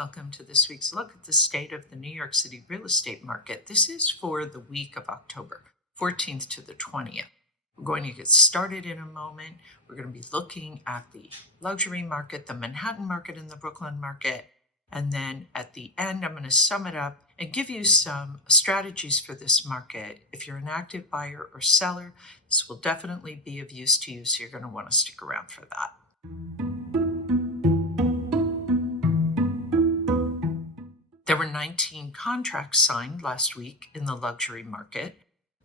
Welcome to this week's look at the state of the New York City real estate market. This is for the week of October 14th to the 20th. We're going to get started in a moment. We're going to be looking at the luxury market, the Manhattan market, and the Brooklyn market. And then at the end, I'm going to sum it up and give you some strategies for this market. If you're an active buyer or seller, this will definitely be of use to you, so you're going to want to stick around for that. There were 19 contracts signed last week in the luxury market.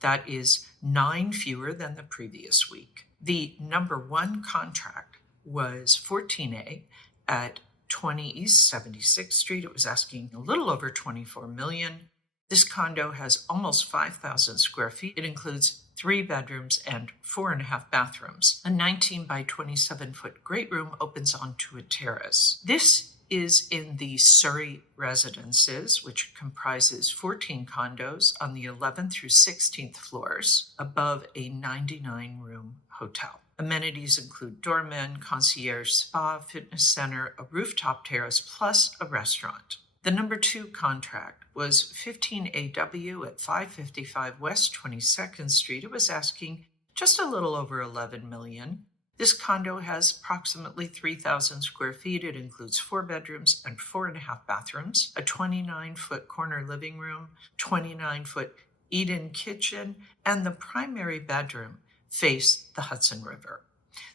That is 9 fewer than the previous week. The number one contract was 14A at 20 East 76th Street. It was asking a little over $24 million. This condo has almost 5,000 square feet. It includes 3 bedrooms and 4.5 bathrooms. A 19 by 27 foot great room opens onto a terrace. This is in the Surrey Residences, which comprises 14 condos on the 11th through 16th floors above a 99-room hotel. Amenities include doorman, concierge, spa, fitness center, a rooftop terrace, plus a restaurant. The number 2 contract was 15AW at 555 West 22nd Street. It was asking just a little over $11 million. This condo has approximately 3,000 square feet. It includes 4 bedrooms and 4.5 bathrooms, a 29-foot corner living room, 29-foot eat-in kitchen, and the primary bedroom face the Hudson River.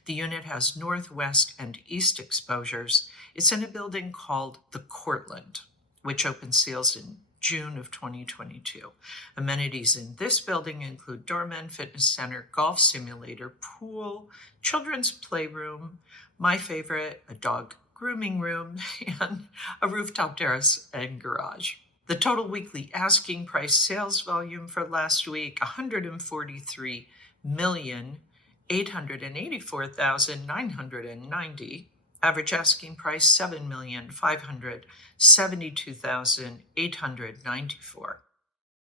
The unit has northwest and east exposures. It's in a building called the Cortland, which opened sales in June of 2022. Amenities in this building include doorman, fitness center, golf simulator, pool, children's playroom, my favorite, a dog grooming room, and a rooftop terrace and garage. The total weekly asking price sales volume for last week, 143,884,990. Average asking price, $7,572,894.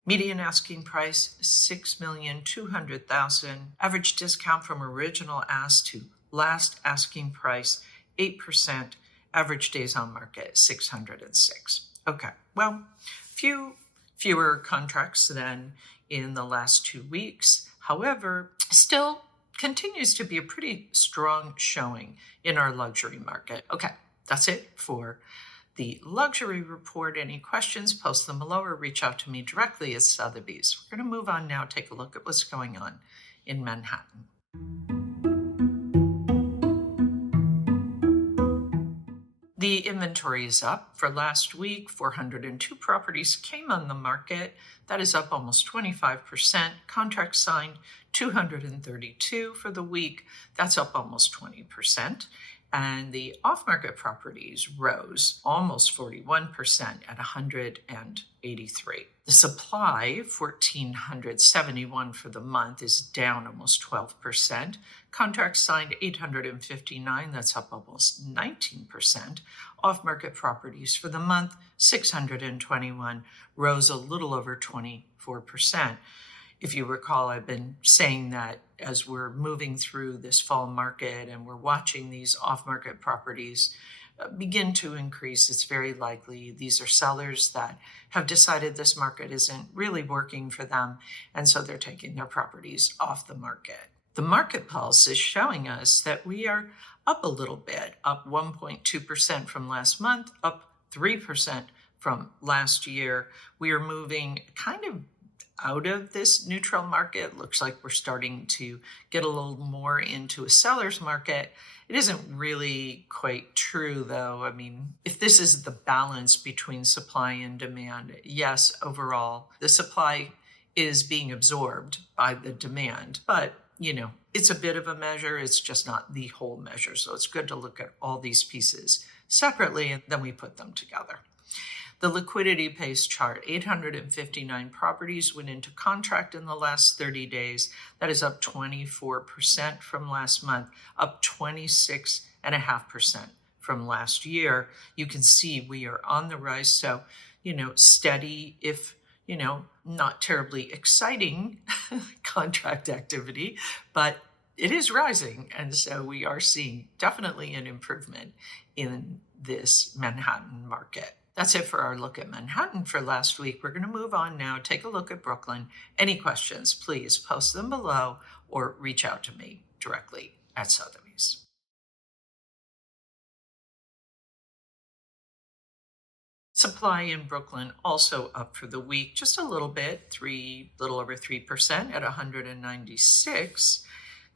Median asking price, $6,200,000. Average discount from original ask to last asking price, 8%. Average days on market, 606. Okay, well, fewer contracts than in the last 2 weeks. However, still continues to be a pretty strong showing in our luxury market. Okay, that's it for the luxury report. Any questions, post them below or reach out to me directly at Sotheby's. We're going to move on now, take a look at what's going on in Manhattan. The inventory is up. For last week, 402 properties came on the market. That is up almost 25%. Contracts signed, 232 for the week. That's up almost 20%. And the off-market properties rose almost 41% at 183. The supply, 1,471 for the month, is down almost 12%. Contracts signed, 859. That's up almost 19%. Off-market properties for the month, 621, rose a little over 24%. If you recall, I've been saying that as we're moving through this fall market and we're watching these off-market properties begin to increase, it's very likely these are sellers that have decided this market isn't really working for them, and so they're taking their properties off the market. The market pulse is showing us that we are up a little bit, up 1.2% from last month, up 3% from last year. We are moving kind of out of this neutral market. Looks like we're starting to get a little more into a seller's market. It isn't really quite true, though. I mean, if this is the balance between supply and demand, yes, overall, the supply is being absorbed by the demand. But, it's a bit of a measure. It's just not the whole measure. So it's good to look at all these pieces separately, and then we put them together. The liquidity pace chart, 859 properties went into contract in the last 30 days. That is up 24% from last month, up 26.5% from last year. You can see we are on the rise. So, steady, if, not terribly exciting contract activity, but it is rising. And so we are seeing definitely an improvement in this Manhattan market. That's it for our look at Manhattan for last week. We're going to move on now, take a look at Brooklyn. Any questions, please post them below or reach out to me directly at Sotheby's. Supply in Brooklyn also up for the week, just a little bit, little over 3% at 196.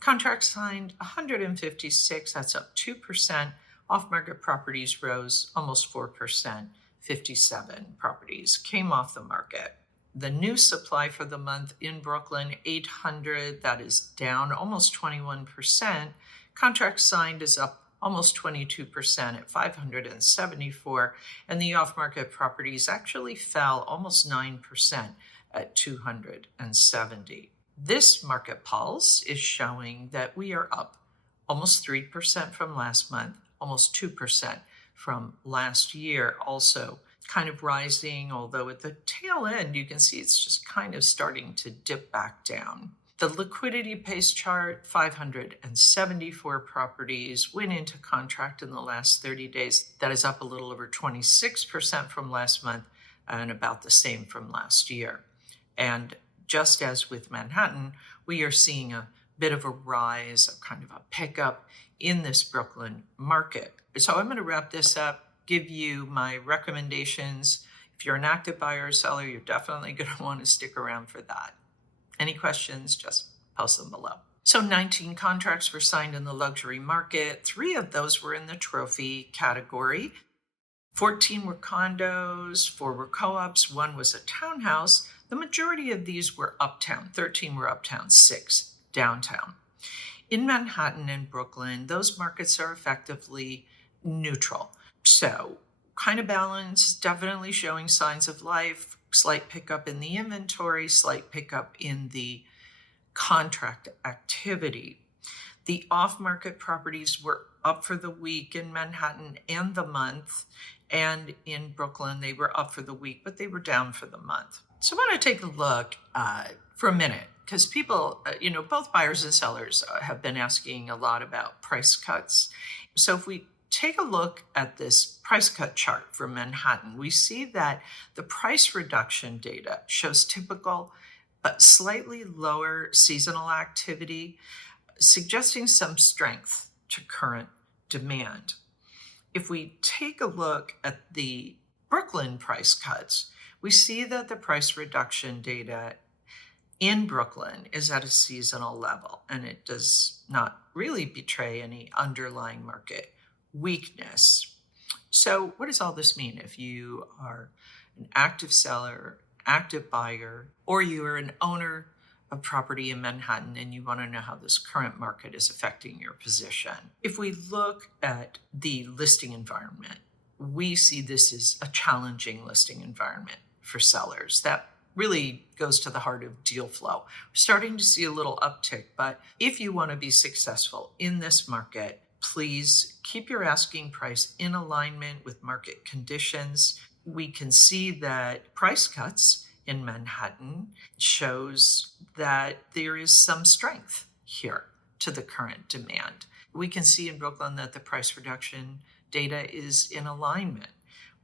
Contracts signed 156, that's up 2%. Off-market properties rose almost 4%. 57 properties came off the market. The new supply for the month in Brooklyn, 800, that is down almost 21%. Contracts signed is up almost 22% at 574, and the off-market properties actually fell almost 9% at 270. This market pulse is showing that we are up almost 3% from last month, almost 2% from last year, also kind of rising, although at the tail end you can see it's just kind of starting to dip back down. The liquidity pace chart, 574 properties went into contract in the last 30 days. That is up a little over 26% from last month and about the same from last year. And just as with Manhattan, we are seeing a bit of a rise, a kind of a pickup in this Brooklyn market. So I'm going to wrap this up, give you my recommendations. If you're an active buyer or seller, you're definitely going to want to stick around for that. Any questions, just post them below. So 19 contracts were signed in the luxury market. 3 of those were in the trophy category. 14 were condos, 4 were co-ops, 1 was a townhouse. The majority of these were uptown. 13 were uptown, 6 downtown. In Manhattan and Brooklyn, those markets are effectively neutral. So kind of balanced, definitely showing signs of life, slight pickup in the inventory, slight pickup in the contract activity. The off-market properties were up for the week in Manhattan and the month, and in Brooklyn they were up for the week, but they were down for the month. So I want to take a look for a minute, because people, both buyers and sellers have been asking a lot about price cuts. So if we take a look at this price cut chart for Manhattan, we see that the price reduction data shows typical but slightly lower seasonal activity, suggesting some strength to current demand. If we take a look at the Brooklyn price cuts, we see that the price reduction data in Brooklyn is at a seasonal level, and it does not really betray any underlying market weakness. So what does all this mean? If you are an active seller, active buyer, or you are an owner of property in Manhattan and you want to know how this current market is affecting your position. If we look at the listing environment, we see this as a challenging listing environment for sellers. That really goes to the heart of deal flow. We're starting to see a little uptick, but if you want to be successful in this market, please keep your asking price in alignment with market conditions. We can see that price cuts in Manhattan shows that there is some strength here to the current demand. We can see in Brooklyn that the price reduction data is in alignment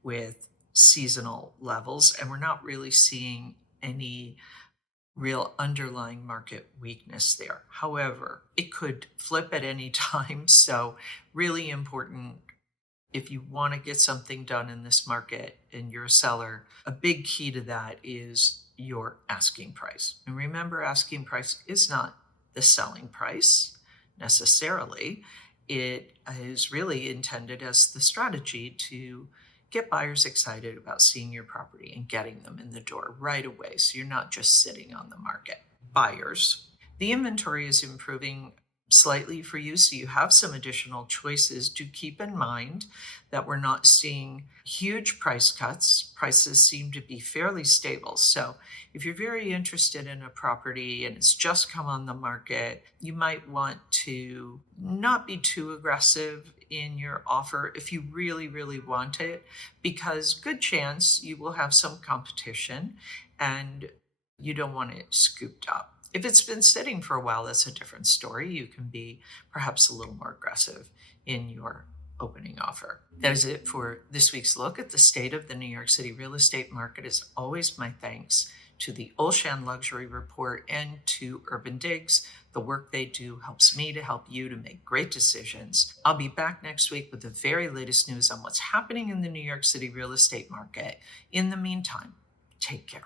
with seasonal levels, and we're not really seeing any real underlying market weakness there. However, it could flip at any time, so really important if you want to get something done in this market and you're a seller. A big key to that is your asking price. And remember, asking price is not the selling price necessarily. It is really intended as the strategy to get buyers excited about seeing your property and getting them in the door right away, so you're not just sitting on the market. Buyers, the inventory is improving slightly for you, so you have some additional choices. Do keep in mind that we're not seeing huge price cuts. Prices seem to be fairly stable. So if you're very interested in a property and it's just come on the market, you might want to not be too aggressive in your offer if you really, really want it, because good chance you will have some competition and you don't want it scooped up. If it's been sitting for a while, that's a different story. You can be perhaps a little more aggressive in your opening offer. That is it for this week's look at the state of the New York City real estate market. As always, my thanks to the Olshan Luxury Report and to Urban Digs. The work they do helps me to help you to make great decisions. I'll be back next week with the very latest news on what's happening in the New York City real estate market. In the meantime, take care.